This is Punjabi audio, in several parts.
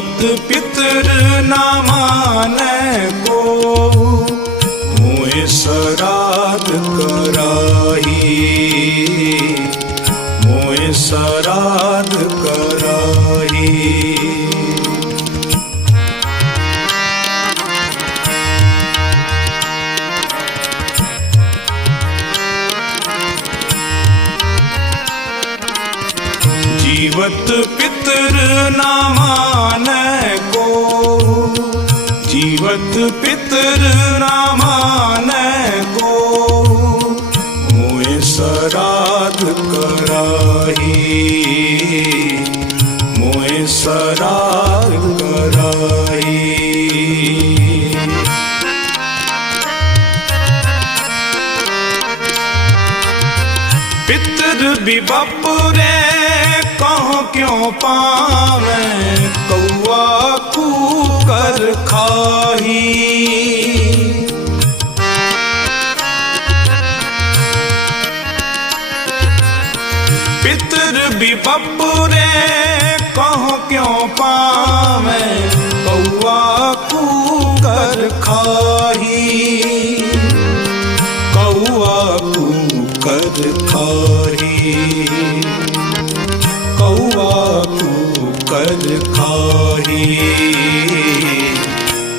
जीवत पितर ना माने को मोए सराद कराही मोए सराद कराही जीवत पितर ਪਿਤਰ ਨਾ ਮਾਨੈ ਕੋ। ਜੀਵਤ ਪਿਤਰ ਨਾ ਮਾਨੈ ਕੋ। ਮੋਏ ਸਰਾਧ ਕਰਾਹੀ। ਮੋਏ ਸਰਾਧ ਕਰਾਹੀ। ਪਿਤਰ ਬਿਬਪ ਕਿਉ ਪਾਵੇਂ ਕਰ ਖਾਹੀ। ਵੀ ਬੱਬੂਰੇ, ਕਹੋ ਕਿਉ ਪਾਵੇਂ, ਕਉਆ ਕੂ ਕਰ ਖਾਹੀ। ਕਉਆ ਕੂ ਕਰ ਖਾਹੀ।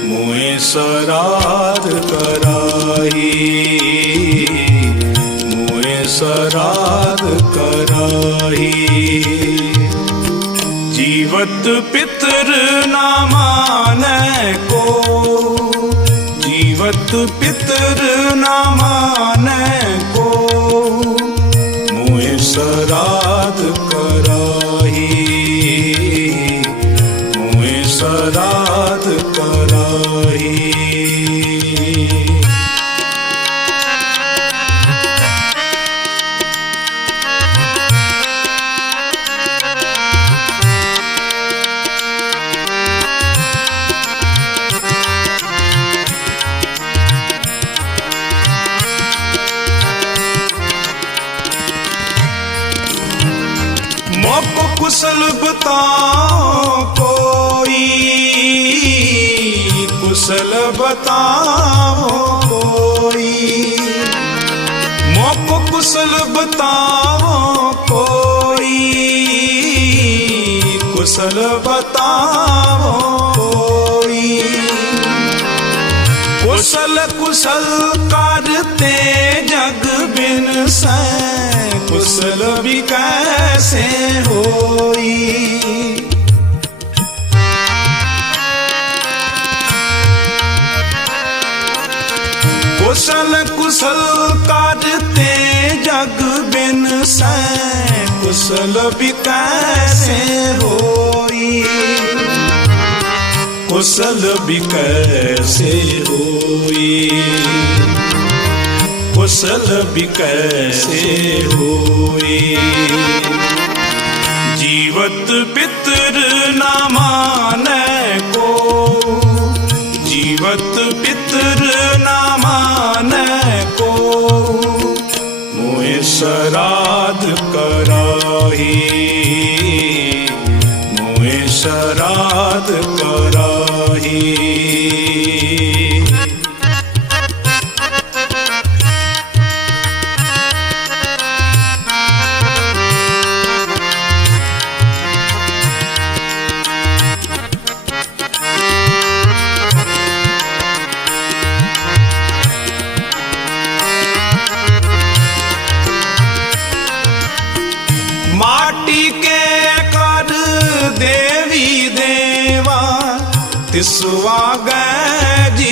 मुए सरार कराही मुए सरार कराही जीवत पितर ना माने को जीवत पितर ना माने को मुए सराद बताओ कोई। मोको कुशल बताओ कोई। कुशल बताओ कोई। कुशल कुशल करते जग बिन से। कुशल भी कैसे होई? ਕੁਸ਼ਲ ਕੁਸਲ ਕਾਜ ਤੇ ਜਗ ਬਿਨ ਸੈ, ਕੁਸਲ ਬਿਕੈ ਸੇ ਹੋਈ? ਕੁਸਲ ਬਿਕੈ ਸੇ ਹੋਈ? ਕੁਸਲ ਬਿਕੈ ਸੇ ਜੀਵਤ ਬਿਤ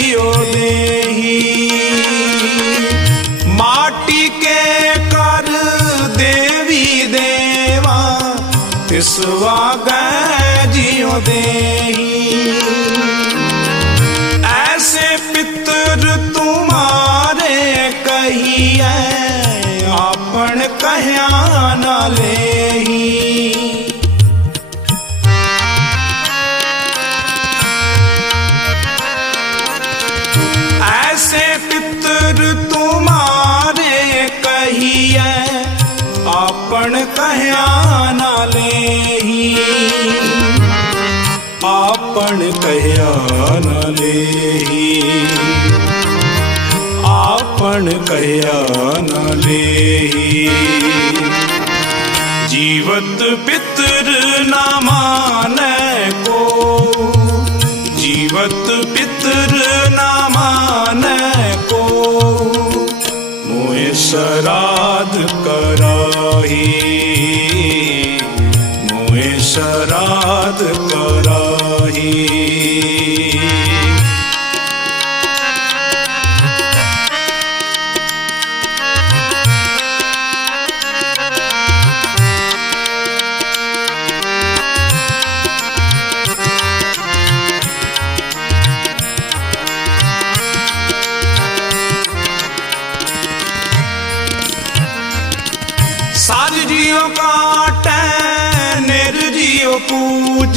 जियो देही माटी के कर देवी देवा तिसवा गए जियो देही ऐसे पितर तुम्हारे कहिए आपन कहया न लेही ਲਈਐ ਆਪਣ ਕਹਿਆ ਨਾ ਲੇਹੀ ਆਪਣ ਕਹਿਆ ਨਾ ਲੇਹੀ ਆਪਣ ਕਹਿਆ ਨਾ ਲੇਹੀ ਜੀਵਤ ਪਿਤਰ ਨਾ ਮਾਨੈ ਕੋ। ਜੀਵਤ ਪਿਤਰ ਨਾ ਸਰਾਧ ਕਰਾਹੀ। ਮੋਹਿ ਸਰਾਧ ਕਰਾਹੀ।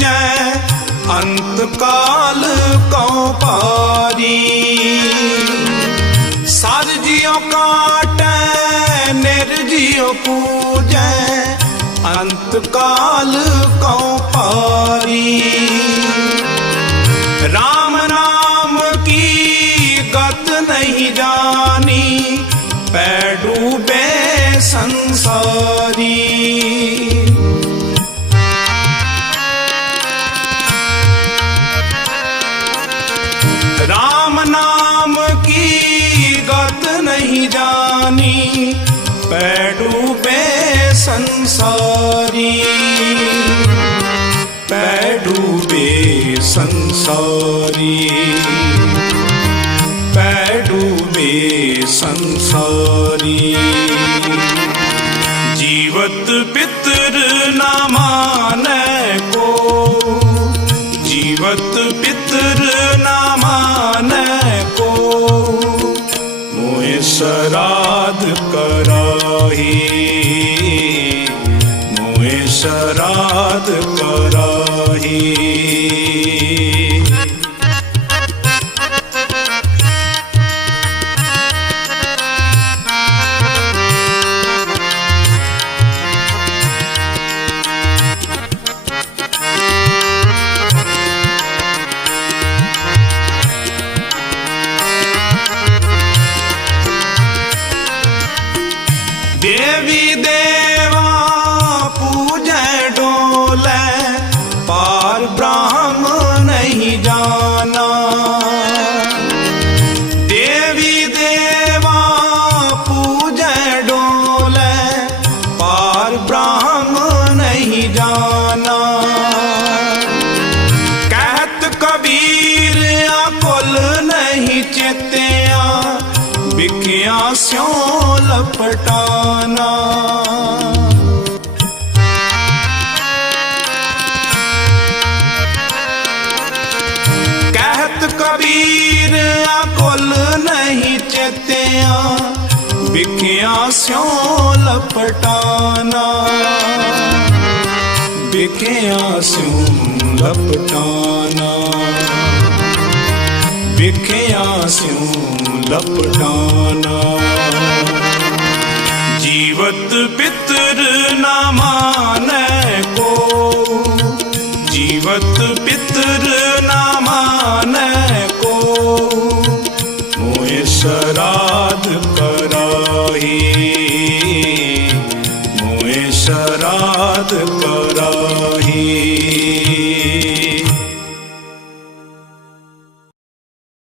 ਜੈ ਅੰਤ ਕਾਲ ਕਉ ਪਾਰੀ ਸਦ ਜਿਉ ਕਾਟੈ ਨਿਰਜਿਉ ਪੂਜੈ। ਅੰਤ ਕਾਲ ਕਉ ਪਾਰੀ ਰਾਮ ਨਾਮ ਕੀ ਗਤ ਨਹੀਂ ਜਾਣੀ, ਪੈ ਡੂਬੇ ਸੰਸਾਰ। ਸਾਰੀ ਪੈ ਡੂਬੇ ਸੰਸਾਰੀ। ਪੈ ਡੂਬੇ ਸੰਸਾਰੀ। ਜੀਵਤ ਪਿਤਰ ਨਾ ਕੋ। ਜੀਵਤ ਪਿਤ ਵਿਖਿਆ ਲਪਟਾਨਾ? ਕਹਿਤ ਕਬੀਰ ਅਕਲ ਨਹੀਂ ਚੇਤਿਆ ਵਿਖਿਆ ਸਿਉ ਲਪਟਾਨਾ। ਵਿਖਿਆ ਸਿਉ ਲਪਟਾਨਾ। ਵਿਖਿਆ ਸਿਉ ਲਪਟਾਨਾ ਜੀਵਤ ਪਿਤਰ ਨਾ ਮਾਨੈ